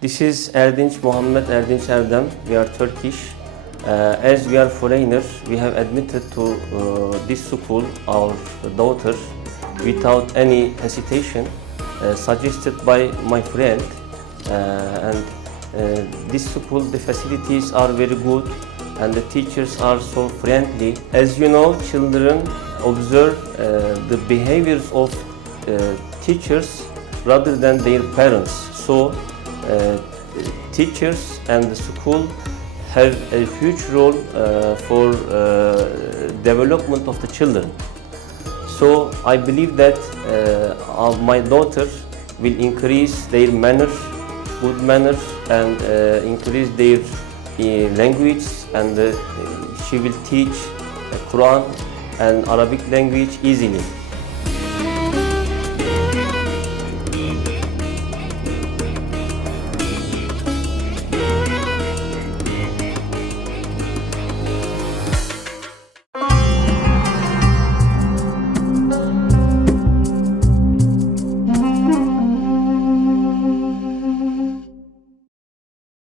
This is Erdinç Muhammed Erdinç Erdem. We are Turkish. As we are foreigners, we have admitted to this school our daughter without any hesitation, suggested by my friend. And this school, the facilities are very good and the teachers are so friendly. As you know, children observe the behaviors of teachers rather than their parents. So teachers and the school have a huge role for development of the children. So I believe that my daughter will increase their manners, good manners, and increase their language, and she will teach Quran and Arabic language easily.